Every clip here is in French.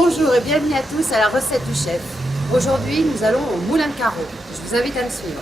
Bonjour et bienvenue à tous à la recette du chef. Aujourd'hui, nous allons au moulin de Carreau. Je vous invite à me suivre.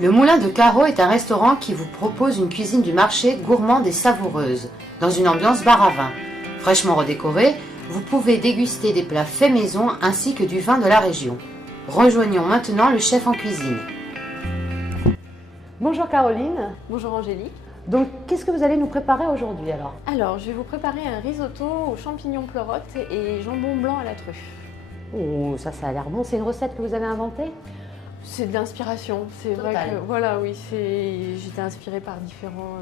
Le Moulin de Carreau est un restaurant qui vous propose une cuisine du marché gourmande et savoureuse, dans une ambiance bar à vin. Fraîchement redécoré, vous pouvez déguster des plats faits maison ainsi que du vin de la région. Rejoignons maintenant le chef en cuisine. Bonjour Caroline. Bonjour Angélique. Donc, qu'est-ce que vous allez nous préparer aujourd'hui alors? Alors, je vais vous préparer un risotto aux champignons pleurotes et jambon blanc à la truffe. Oh, ça a l'air bon. C'est une recette que vous avez inventée? C'est de l'inspiration. C'est vrai que voilà, oui, j'étais inspirée par différents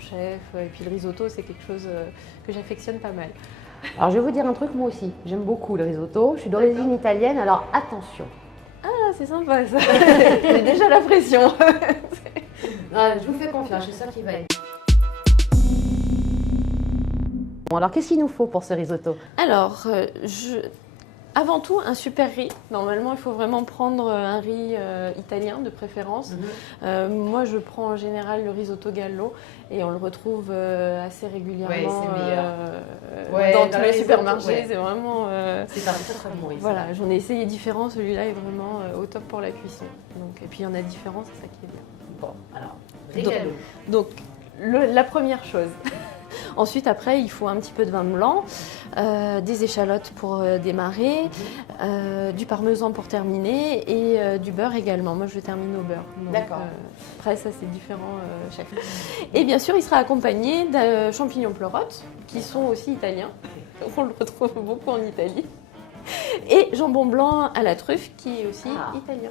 chefs. Et puis le risotto, c'est quelque chose que j'affectionne pas mal. Alors, je vais vous dire un truc, moi aussi. J'aime beaucoup le risotto. Je suis d'origine italienne, alors attention. Ah, c'est sympa ça. J'ai déjà la pression. Je vous fais confiance, c'est ça qui va être. Bon, alors qu'est-ce qu'il nous faut pour ce risotto? Alors, avant tout, un super riz. Normalement, il faut vraiment prendre un riz italien de préférence. Moi, je prends en général le risotto gallo et on le retrouve assez régulièrement dans tous les supermarchés. Ouais. C'est vraiment. C'est un très bon riz. Voilà, j'en ai essayé différents. Celui-là est vraiment au top pour la cuisson. Donc, et puis, il y en a différents, c'est ça qui est bien. Bon, alors, régalo. Donc la première chose. Ensuite, après, il faut un petit peu de vin blanc, des échalotes pour démarrer, du parmesan pour terminer et du beurre également. Moi, je termine au beurre. D'accord. Après, ça, c'est différents chefs. Et bien sûr, il sera accompagné de champignons pleurotes, qui sont aussi italiens. On le retrouve beaucoup en Italie. Et jambon blanc à la truffe, qui est aussi italien.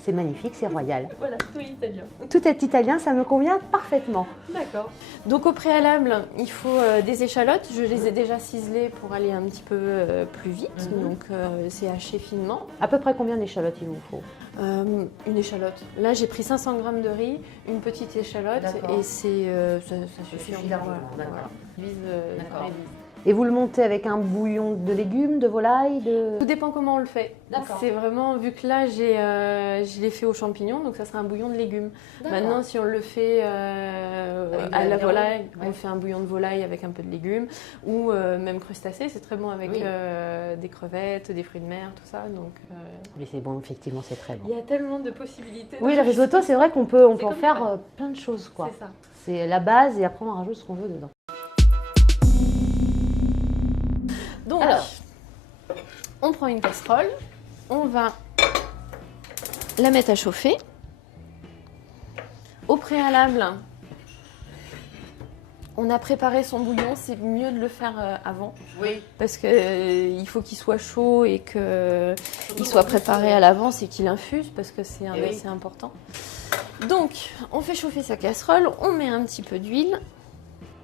C'est magnifique, c'est royal. Voilà, tout est italien. Tout est italien, ça me convient parfaitement. D'accord. Donc au préalable, il faut des échalotes. Je les ai déjà ciselées pour aller un petit peu plus vite. Donc c'est haché finement. À peu près combien d'échalotes il vous faut? Une échalote. Là, j'ai pris 500 g de riz, une petite échalote et c'est ça suffit. D'accord. D'accord. Et vous le montez avec un bouillon de légumes, de volaille, Tout dépend comment on le fait. C'est vraiment, vu que là, je l'ai fait aux champignons, donc ça sera un bouillon de légumes. Maintenant, si on le fait à la volaille, on fait un bouillon de volaille avec un peu de légumes, ou même crustacés, c'est très bon avec des crevettes, des fruits de mer, tout ça. Donc, Oui, c'est bon, effectivement, c'est très bon. Il y a tellement de possibilités. Oui, le risotto, c'est vrai qu'on peut en faire plein de choses, quoi. C'est ça. C'est la base et après, on rajoute ce qu'on veut dedans. Donc, on prend une casserole, on va la mettre à chauffer. Au préalable, on a préparé son bouillon, c'est mieux de le faire avant. Oui. Parce qu'il faut qu'il soit chaud et qu'il soit préparé à l'avance et qu'il infuse, parce que c'est assez important. Donc, on fait chauffer sa casserole, on met un petit peu d'huile.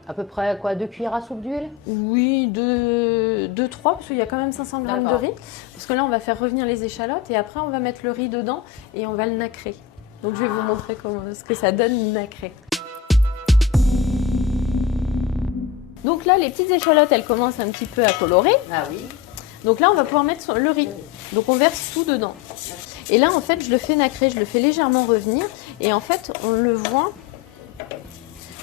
À peu près quoi, 2 cuillères à soupe d'huile? Oui, 2-3, parce qu'il y a quand même 500 g de riz. Parce que là, on va faire revenir les échalotes et après, on va mettre le riz dedans et on va le nacrer. Donc, je vais vous montrer ce que ça donne nacré. Donc là, les petites échalotes, elles commencent un petit peu à colorer. Ah oui. Donc là, on va pouvoir mettre le riz. Donc, on verse tout dedans. Et là, en fait, je le fais nacrer, je le fais légèrement revenir. Et en fait, on le voit...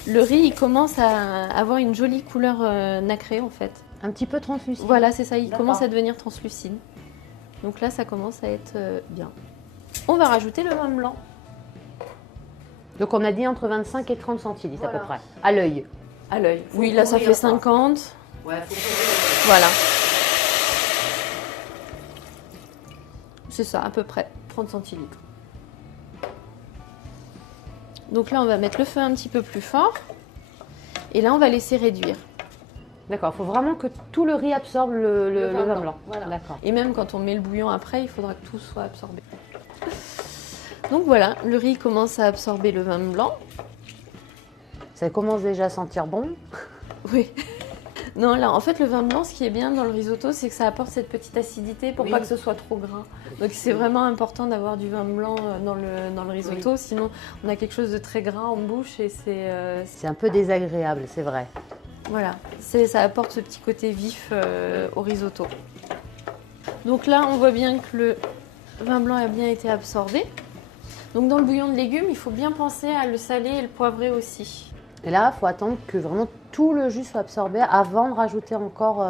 Le riz, il commence à avoir une jolie couleur nacrée en fait. Un petit peu translucide. Voilà, c'est ça, il commence à devenir translucide. Donc là, ça commence à être bien. On va rajouter le vin blanc. Donc on a dit entre 25 et 30 centilitres à peu près, à l'œil. À l'œil. Oui, là, ça fait 50. Ouais, voilà. C'est ça, à peu près, 30 centilitres. Donc là, on va mettre le feu un petit peu plus fort. Et là, on va laisser réduire. D'accord, il faut vraiment que tout le riz absorbe le vin blanc. Voilà. Et même quand on met le bouillon après, il faudra que tout soit absorbé. Donc voilà, le riz commence à absorber le vin blanc. Ça commence déjà à sentir bon. Oui. Non, là, en fait, le vin blanc, ce qui est bien dans le risotto, c'est que ça apporte cette petite acidité pour pas que ce soit trop gras. Donc, c'est vraiment important d'avoir du vin blanc dans le risotto. Sinon, on a quelque chose de très gras en bouche et c'est un peu désagréable, c'est vrai. Voilà, ça apporte ce petit côté vif au risotto. Donc là, on voit bien que le vin blanc a bien été absorbé. Donc, dans le bouillon de légumes, il faut bien penser à le saler et le poivrer aussi. Et là, il faut attendre que vraiment tout le jus soit absorbé avant de rajouter encore...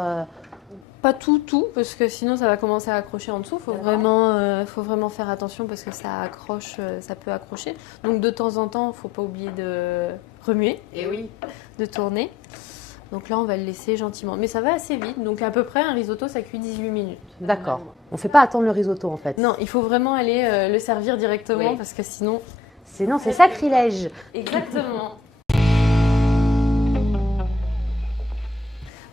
Pas tout, parce que sinon ça va commencer à accrocher en dessous. Faut vraiment faire attention parce que ça accroche, ça peut accrocher. Donc de temps en temps, il ne faut pas oublier de remuer, de tourner. Donc là, on va le laisser gentiment. Mais ça va assez vite. Donc à peu près, un risotto, ça cuit 18 minutes. D'accord. On ne fait pas attendre le risotto en fait. Non, il faut vraiment aller le servir directement parce que sinon... Sinon, c'est sacrilège. Exactement.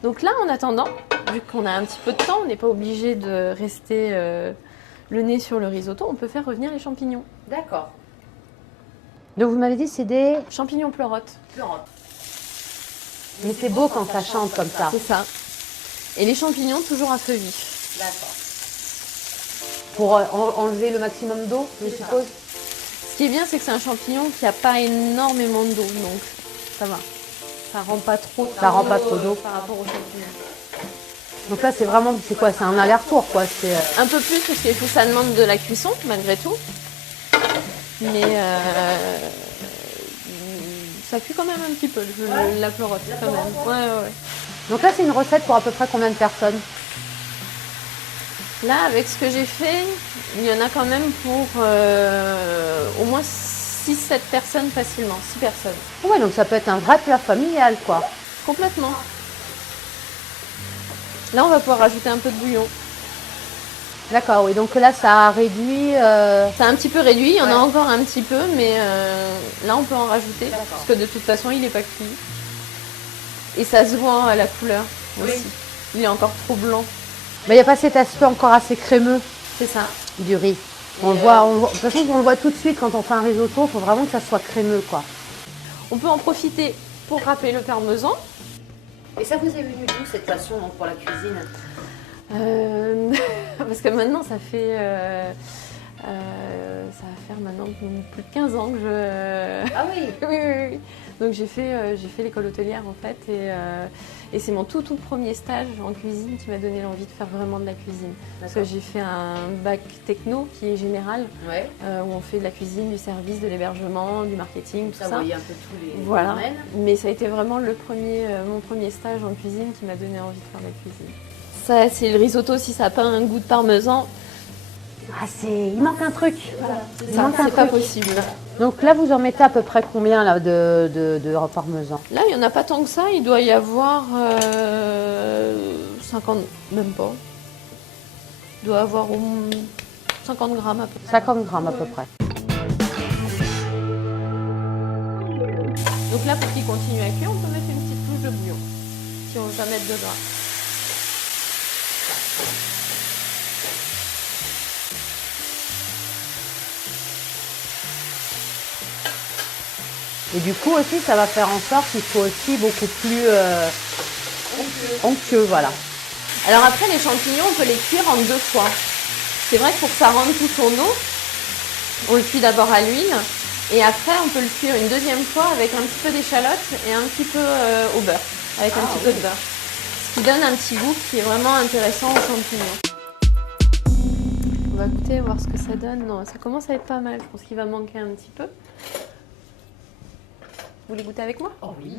Donc là, en attendant, vu qu'on a un petit peu de temps, on n'est pas obligé de rester le nez sur le risotto, on peut faire revenir les champignons. D'accord. Donc vous m'avez dit c'est des... Champignons pleurotes. Mais c'est beau quand ça chante comme ça. C'est ça. Et les champignons, toujours à feu vif. D'accord. Pour enlever le maximum d'eau, je suppose. Ce qui est bien, c'est que c'est un champignon qui n'a pas énormément d'eau, donc ça va. Ça rend pas trop d'eau par rapport aux champignons. Donc là, c'est vraiment, c'est quoi? C'est un aller-retour, quoi. C'est un peu plus parce que ça demande de la cuisson, malgré tout. Mais ça cuit quand même un petit peu, la pleurote, quand même. Ouais. Donc là, c'est une recette pour à peu près combien de personnes? Là, avec ce que j'ai fait, il y en a quand même pour au moins 6-7 personnes facilement, 6 personnes. Ouais, donc ça peut être un vrai plat familial, quoi. Complètement. Là, on va pouvoir rajouter un peu de bouillon. D'accord, oui. Donc là, ça a réduit... Ça a un petit peu réduit. Il y en a encore un petit peu, mais là, on peut en rajouter. Parce que de toute façon, il n'est pas cuit. Et ça se voit à la couleur aussi. Il est encore trop blanc. Mais il n'y a pas cet aspect encore assez crémeux. C'est ça. Du riz. On le voit, de toute façon, on le voit tout de suite quand on fait un risotto. Il faut vraiment que ça soit crémeux, quoi. On peut en profiter pour râper le parmesan. Et ça vous est venu d'où cette passion pour la cuisine? Parce que maintenant, ça va faire maintenant plus de 15 ans que je... Ah oui. Oui. Donc j'ai fait l'école hôtelière en fait et c'est mon tout premier stage en cuisine qui m'a donné l'envie de faire vraiment de la cuisine. Parce que j'ai fait un bac techno qui est général, où on fait de la cuisine, du service, de l'hébergement, du marketing, tout ça. Ça voyait un peu tous les voilà. domaines. Mais ça a été vraiment mon premier stage en cuisine qui m'a donné envie de faire de la cuisine. Ça, c'est le risotto, si ça n'a pas un goût de parmesan. Ah, il manque un truc. Voilà, c'est pas possible. Donc là, vous en mettez à peu près combien là, de parmesan? Là, il n'y en a pas tant que ça. Il doit y avoir 50, même pas. Il doit y avoir 50 grammes à peu près. 50 grammes à peu près. Donc là, pour qu'il continue à cuire, on peut mettre une petite touche de bouillon. Si on veut pas mettre de gras. Et du coup aussi, ça va faire en sorte qu'il faut aussi beaucoup plus onctueux, voilà. Alors après, les champignons, on peut les cuire en 2 fois. C'est vrai que pour que ça rentre tout son eau, on le cuit d'abord à l'huile. Et après, on peut le cuire une deuxième fois avec un petit peu d'échalote et un petit peu au beurre. Avec un petit peu de beurre. Ce qui donne un petit goût qui est vraiment intéressant aux champignons. On va goûter, voir ce que ça donne. Non, ça commence à être pas mal. Je pense qu'il va manquer un petit peu. Vous voulez goûter avec moi? Oh oui.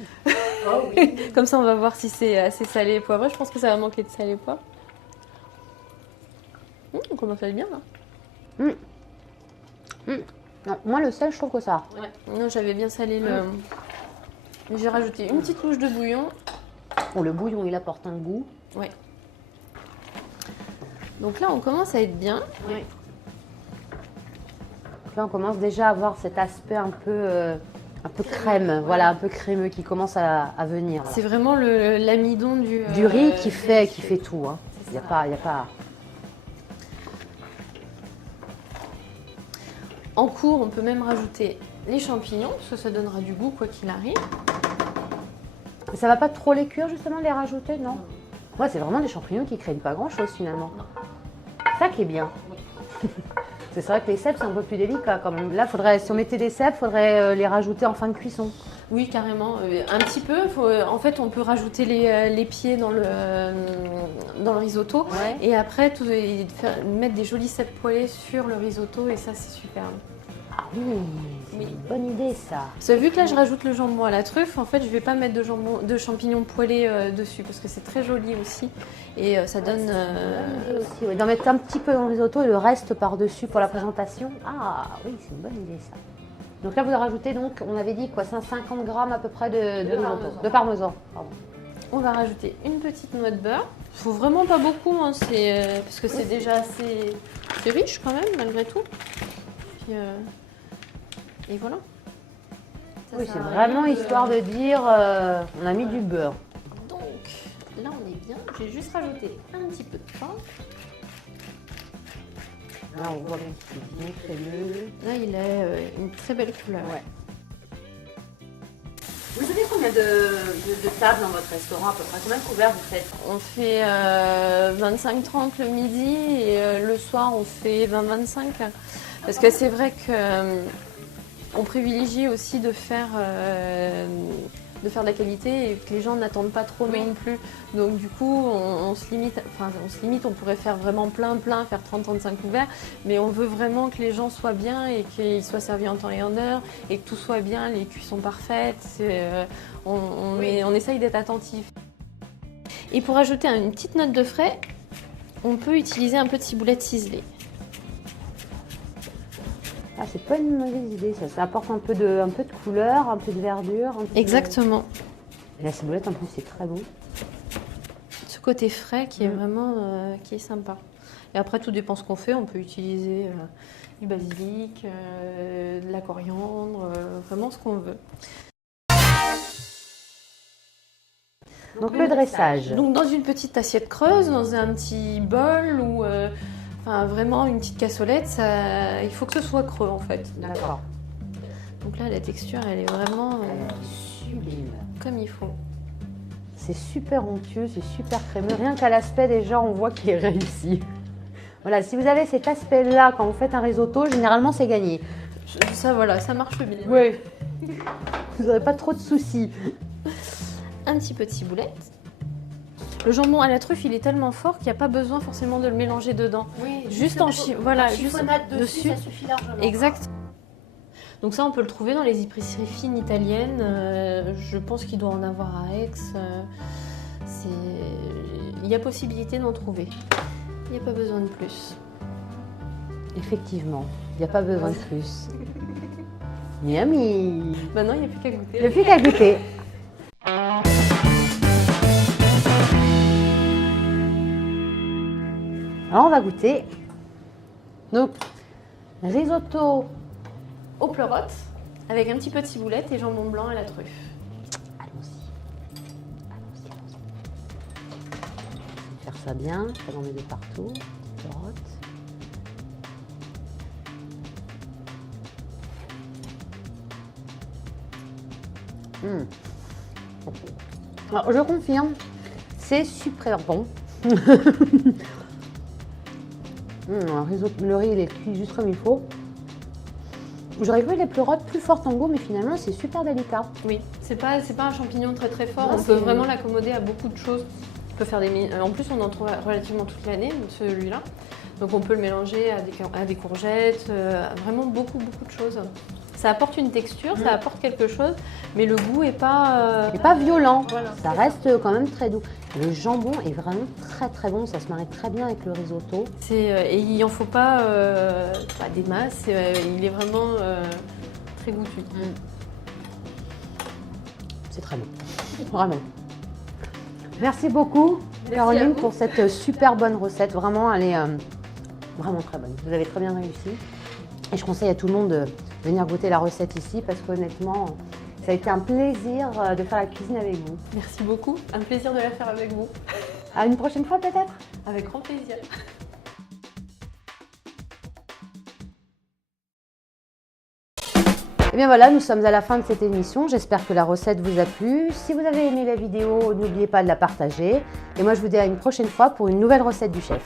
Comme ça, on va voir si c'est assez salé et poivré. Je pense que ça va manquer de sel et poivre. On commence à être bien, là. Non, moi, le sel, je trouve que ça. Non, j'avais bien salé le... J'ai rajouté une petite touche de bouillon. Bon, le bouillon, il apporte un goût. Ouais. Donc là, on commence à être bien. Là, on commence déjà à avoir cet aspect un peu crème, voilà, un peu crémeux qui commence à venir. C'est vraiment l'amidon du riz qui fait tout. Hein. Il n'y a pas... En cours, on peut même rajouter les champignons, parce que ça donnera du goût quoi qu'il arrive. Ça va pas trop les cuire justement de les rajouter, non? Moi, c'est vraiment des champignons qui craignent pas grand-chose finalement. Ça qui est bien. C'est vrai que les cèpes, c'est un peu plus délicat quand même. Là, si on mettait des cèpes, il faudrait les rajouter en fin de cuisson. Oui, carrément. Un petit peu. En fait, on peut rajouter les pieds dans le risotto. Ouais. Et après, mettre des jolis cèpes poêlés sur le risotto. Et ça, c'est superbe. Ah oui, c'est une bonne idée ça. Parce que vu que là, je rajoute le jambon à la truffe, en fait, je ne vais pas mettre de champignons poêlés dessus. Parce que c'est très joli aussi. Et ça donne... aussi, oui. D'en mettre un petit peu dans le risotto et le reste par-dessus pour la présentation. Ah oui, c'est une bonne idée ça. Donc là, vous rajoutez donc, on avait dit quoi, 150 grammes à peu près de parmesan. Pardon. On va rajouter une petite noix de beurre. Il faut vraiment pas beaucoup, hein, parce que c'est déjà assez riche quand même, malgré tout. Puis, et voilà. Oui, c'est vraiment histoire de dire, on a mis du beurre. Donc là, on est bien. J'ai juste rajouté un petit peu de pain. Là, on voit bien qu'il est bien crémeux. Là, il a une très belle couleur. Ouais. Vous avez combien de tables dans votre restaurant à peu près? Combien de couverts vous faites? On fait 25-30 le midi et le soir, on fait 20-25. Parce que c'est vrai qu'on privilégie aussi de faire de la qualité et que les gens n'attendent pas trop non plus. Donc du coup, on se limite, on pourrait faire vraiment plein, faire 30-35 couverts, mais on veut vraiment que les gens soient bien et qu'ils soient servis en temps et en heure et que tout soit bien, les cuissons parfaites. On essaye d'être attentif. Et pour ajouter une petite note de frais, on peut utiliser un peu de ciboulette ciselée. Ah, c'est pas une mauvaise idée, ça apporte un peu de couleur, un peu de verdure. Exactement. Et la ciboulette en plus c'est très beau. Ce côté frais qui est vraiment qui est sympa. Et après tout dépend ce qu'on fait, on peut utiliser du basilic, de la coriandre, vraiment ce qu'on veut. Donc le dressage. Donc dans une petite assiette creuse, dans un petit bol ou vraiment une petite cassolette, il faut que ce soit creux en fait. D'accord. Donc là, la texture, elle est vraiment sublime. Comme il faut. C'est super onctueux, c'est super crémeux. Rien qu'à l'aspect déjà, on voit qu'il est réussi. Voilà, si vous avez cet aspect-là quand vous faites un risotto, généralement c'est gagné. Ça, voilà, ça marche bien. Oui. Vous n'aurez pas trop de soucis. Un petit peu de ciboulette. Le jambon à la truffe, il est tellement fort qu'il n'y a pas besoin forcément de le mélanger dedans. Oui, juste chiffonnade dessus, ça suffit largement. Exact. Donc ça, on peut le trouver dans les épiceries fines italiennes. Je pense qu'il doit en avoir à Aix. Il y a possibilité d'en trouver. Il n'y a pas besoin de plus. Effectivement, il n'y a pas besoin de plus. Miami. Maintenant, il n'y a plus qu'à goûter. Il n'y a plus qu'à goûter. Alors on va goûter. Donc, risotto aux pleurotes avec un petit peu de ciboulette et jambon blanc à la truffe. Allons-y. On va faire ça bien, ça en met de partout. Pleurote. Alors, je confirme, c'est super bon. Le riz, il est cuit juste comme il faut. J'aurais cru les pleurotes plus fortes en goût, mais finalement, c'est super délicat. Oui, c'est pas un champignon très fort. Non, on peut vraiment l'accommoder à beaucoup de choses. On peut faire en plus, on en trouve relativement toute l'année, celui-là. Donc, on peut le mélanger à des courgettes, vraiment beaucoup de choses. Ça apporte une texture, ça apporte quelque chose, mais le goût n'est pas... Il n'est pas violent, voilà, ça reste quand même très doux. Le jambon est vraiment très bon, ça se marie très bien avec le risotto. Et il n'en faut pas des masses, il est vraiment très goûtu. C'est très bon, vraiment. Merci beaucoup Caroline pour cette super bonne recette, vraiment elle est vraiment très bonne. Vous avez très bien réussi. Et je conseille à tout le monde de venir goûter la recette ici parce qu'honnêtement, ça a été un plaisir de faire la cuisine avec vous. Merci beaucoup, un plaisir de la faire avec vous. À une prochaine fois peut-être? Avec grand plaisir. Et bien voilà, nous sommes à la fin de cette émission. J'espère que la recette vous a plu. Si vous avez aimé la vidéo, n'oubliez pas de la partager. Et moi, je vous dis à une prochaine fois pour une nouvelle recette du chef.